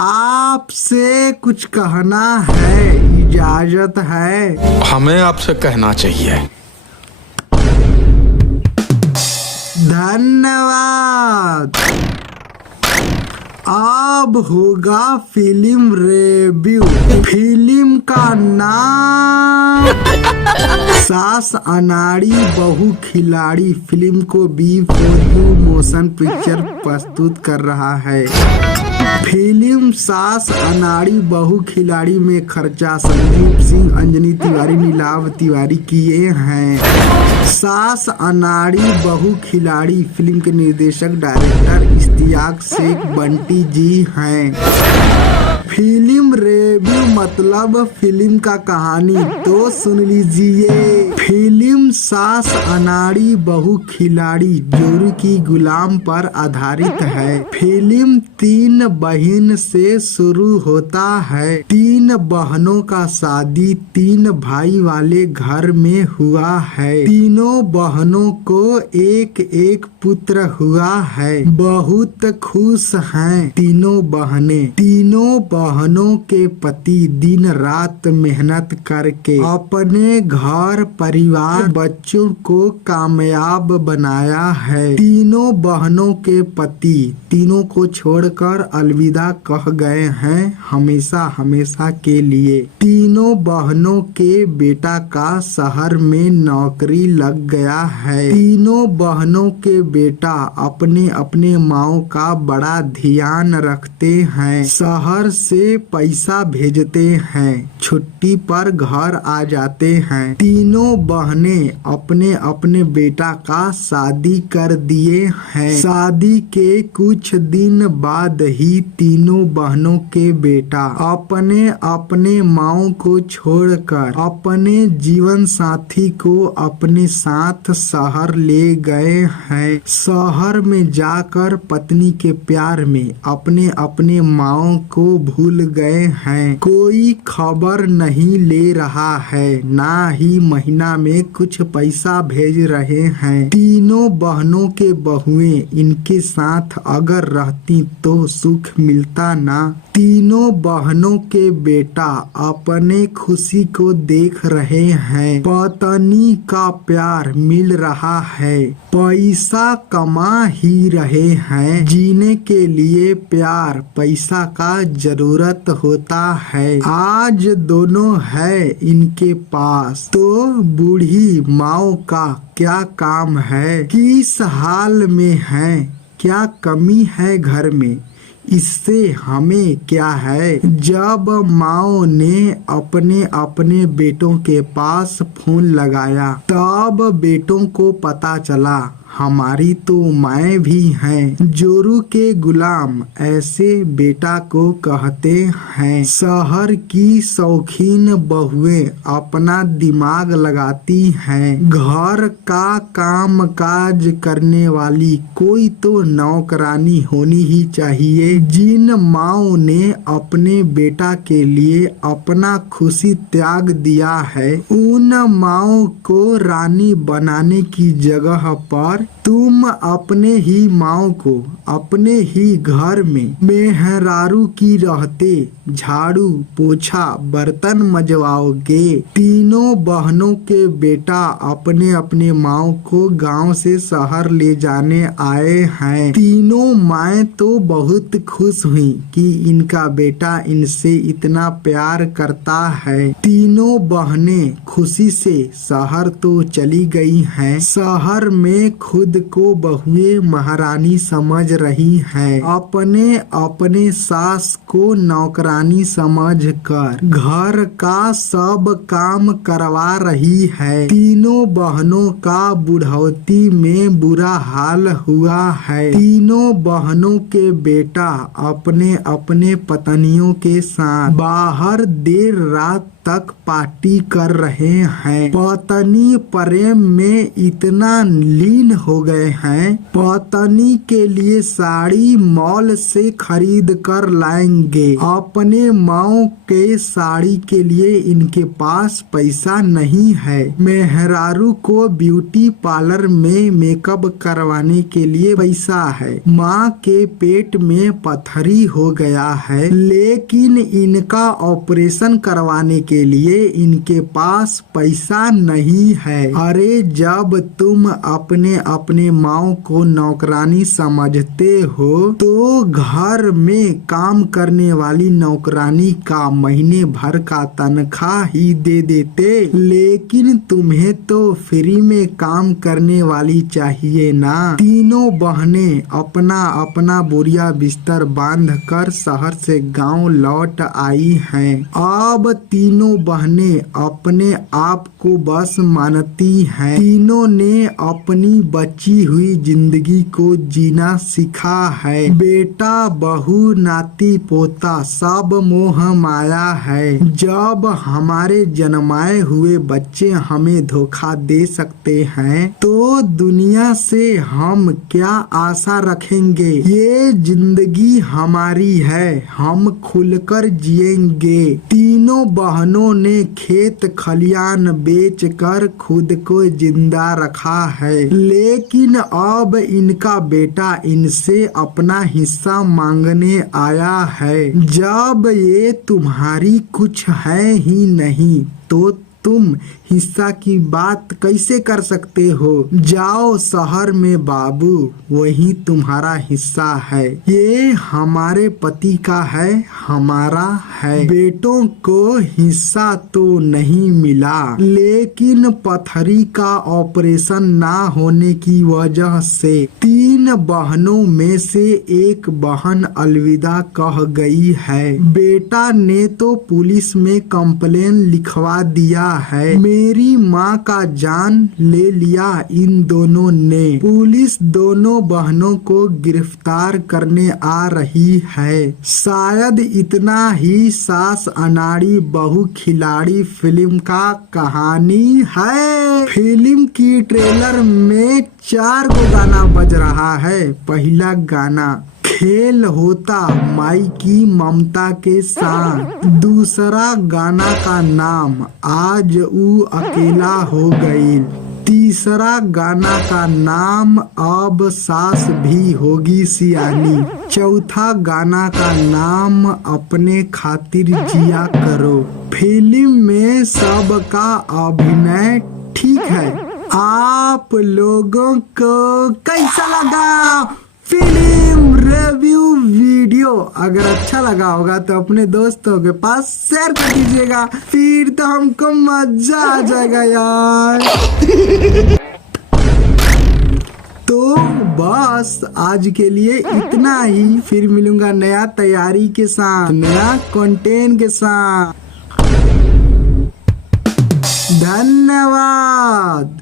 आपसे कुछ कहना है, इजाजत है? हमें आपसे कहना चाहिए। धन्यवाद। अब होगा फिल्म रिव्यू। फिल्म का नाम सास अनाड़ी बहू खिलाड़ी फिल्म को B4U मोशन पिक्चर प्रस्तुत कर रहा है। फिल्म सास अनाड़ी बहू खिलाड़ी में खर्चा संदीप सिंह, अंजनी तिवारी, नीलाभ तिवारी किए हैं। सास अनाड़ी बहू खिलाड़ी फिल्म के निर्देशक डायरेक्टर इश्तियाक शेख बंटी जी हैं। फिल्म रिव्यू मतलब फिल्म का कहानी तो सुन लीजिए। फिल्म सास अनाड़ी बहू खिलाड़ी जोरू की गुलाम पर आधारित है। फिल्म 3 बहन से शुरू होता है। 3 बहनों का शादी 3 भाई वाले घर में हुआ है। तीनों बहनों को एक एक पुत्र हुआ है। बहुत खुश हैं तीनों बहनें। तीनों बहनों के पति दिन रात मेहनत करके अपने घर परिवार बच्चों को कामयाब बनाया है। तीनों बहनों के पति तीनों को छोड़कर अलविदा कह गए हैं हमेशा हमेशा के लिए। तीनों बहनों के बेटा का शहर में नौकरी लग गया है। तीनों बहनों के बेटा अपने अपने माँ का बड़ा ध्यान रखते हैं। शहर से पैसा भेजते हैं, छुट्टी पर घर आ जाते हैं। तीनों बहनें अपने अपने बेटा का शादी कर दिए हैं। शादी के कुछ दिन बाद ही तीनों बहनों के बेटा अपने अपने माँ को छोड़कर अपने जीवन साथी को अपने साथ शहर ले गए हैं। शहर में जाकर पत्नी के प्यार में अपने अपने माँ को भूल गए हैं। कोई खबर नहीं ले रहा है, ना ही महीना में कुछ पैसा भेज रहे हैं। तीनों बहनों के बहुएं इनके साथ अगर रहती तो सुख मिलता ना। तीनों बहनों के बेटा अपने खुशी को देख रहे हैं। पत्नी का प्यार मिल रहा है, पैसा कमा ही रहे हैं। जीने के लिए प्यार पैसा का जरूरत होता है। आज दोनों है इनके पास तो बूढ़ी माँ का क्या काम है? किस हाल में है? क्या कमी है घर में? इससे हमें क्या है? जब माँ ने अपने अपने बेटों के पास फोन लगाया तब बेटों को पता चला हमारी तो माएँ भी हैं। जोरू के गुलाम ऐसे बेटा को कहते हैं। शहर की शौकीन बहुएं अपना दिमाग लगाती हैं। घर का काम काज करने वाली कोई तो नौकरानी होनी ही चाहिए। जिन माँ ने अपने बेटा के लिए अपना खुशी त्याग दिया है उन माँ को रानी बनाने की जगह पर तुम अपने ही माँ को अपने ही घर में मेहरारू की रहते झाड़ू पोछा बर्तन मजवाओगे। तीनों बहनों के बेटा अपने अपने माँ को गांव से शहर ले जाने आए हैं। तीनों माएँ तो बहुत खुश हुई कि इनका बेटा इनसे इतना प्यार करता है। तीनों बहनें खुशी से शहर तो चली गई हैं। शहर में खुद को बहुएं महारानी समझ रही हैं। अपने अपने सास को नौकरानी समझकर घर का सब काम करवा रही है। तीनों बहनों का बुढ़ौती में बुरा हाल हुआ है। तीनों बहनों के बेटा अपने अपने पत्नियों के साथ बाहर देर रात तक पार्टी कर रहे हैं। पत्नी प्रेम में इतना लीन हो गए हैं, पत्नी के लिए साड़ी मॉल से खरीद कर लाएंगे। अपने माँ के साड़ी के लिए इनके पास पैसा नहीं है। मेहरारू को ब्यूटी पार्लर में मेकअप करवाने के लिए पैसा है। माँ के पेट में पथरी हो गया है, लेकिन इनका ऑपरेशन करवाने के लिए इनके पास पैसा नहीं है। अरे जब तुम अपने अपने माँ को नौकरानी समझते हो तो घर में काम करने वाली नौकरानी का महीने भर का तनख्वाह ही दे देते, लेकिन तुम्हें तो फ्री में काम करने वाली चाहिए ना। तीनों बहनें अपना अपना बोरिया बिस्तर बांध कर शहर से गांव लौट आई हैं। अब तीनों बहनें अपने आप को बस मानती हैं। तीनों ने अपनी बची हुई जिंदगी को जीना सीखा है। बेटा बहू नाती पोता सब मोह माया है। जब हमारे जन्माए हुए बच्चे हमें धोखा दे सकते हैं तो दुनिया से हम क्या आशा रखेंगे। ये जिंदगी हमारी है, हम खुलकर जिएंगे। तीनों बहनों ने खेत खलियान बेचकर खुद को जिंदा रखा है, लेकिन अब इनका बेटा इनसे अपना हिस्सा मांगने आया है। जब ये तुम्हारी कुछ है ही नहीं तो तुम हिस्सा की बात कैसे कर सकते हो। जाओ शहर में बाबू, वही तुम्हारा हिस्सा है। ये हमारे पति का है, हमारा है। बेटों को हिस्सा तो नहीं मिला, लेकिन पथरी का ऑपरेशन ना होने की वजह से 3 बहनों में से एक बहन अलविदा कह गई है। बेटा ने तो पुलिस में कंप्लेन लिखवा दिया है। मेरी माँ का जान ले लिया इन दोनों ने। पुलिस दोनों बहनों को गिरफ्तार करने आ रही है। शायद इतना ही सास अनाड़ी बहू खिलाड़ी फिल्म का कहानी है। फिल्म की ट्रेलर में 4 गो गाना बज रहा है। पहला गाना खेल होता माई की ममता के साथ। दूसरा गाना का नाम आज ऊ अकेला हो गई। तीसरा गाना का नाम अब सास भी होगी सियानी। चौथा गाना का नाम अपने खातिर जिया करो। फिल्म में सबका अभिनय ठीक है। आप लोगों को कैसा लगा फिल्म रिव्यू वीडियो? अगर अच्छा लगा होगा तो अपने दोस्तों के पास शेयर कर दीजिएगा, फिर तो हमको मजा आ जाएगा यार। तो बस आज के लिए इतना ही, फिर मिलूंगा नया तैयारी के साथ, नया कंटेंट के साथ। धन्यवाद।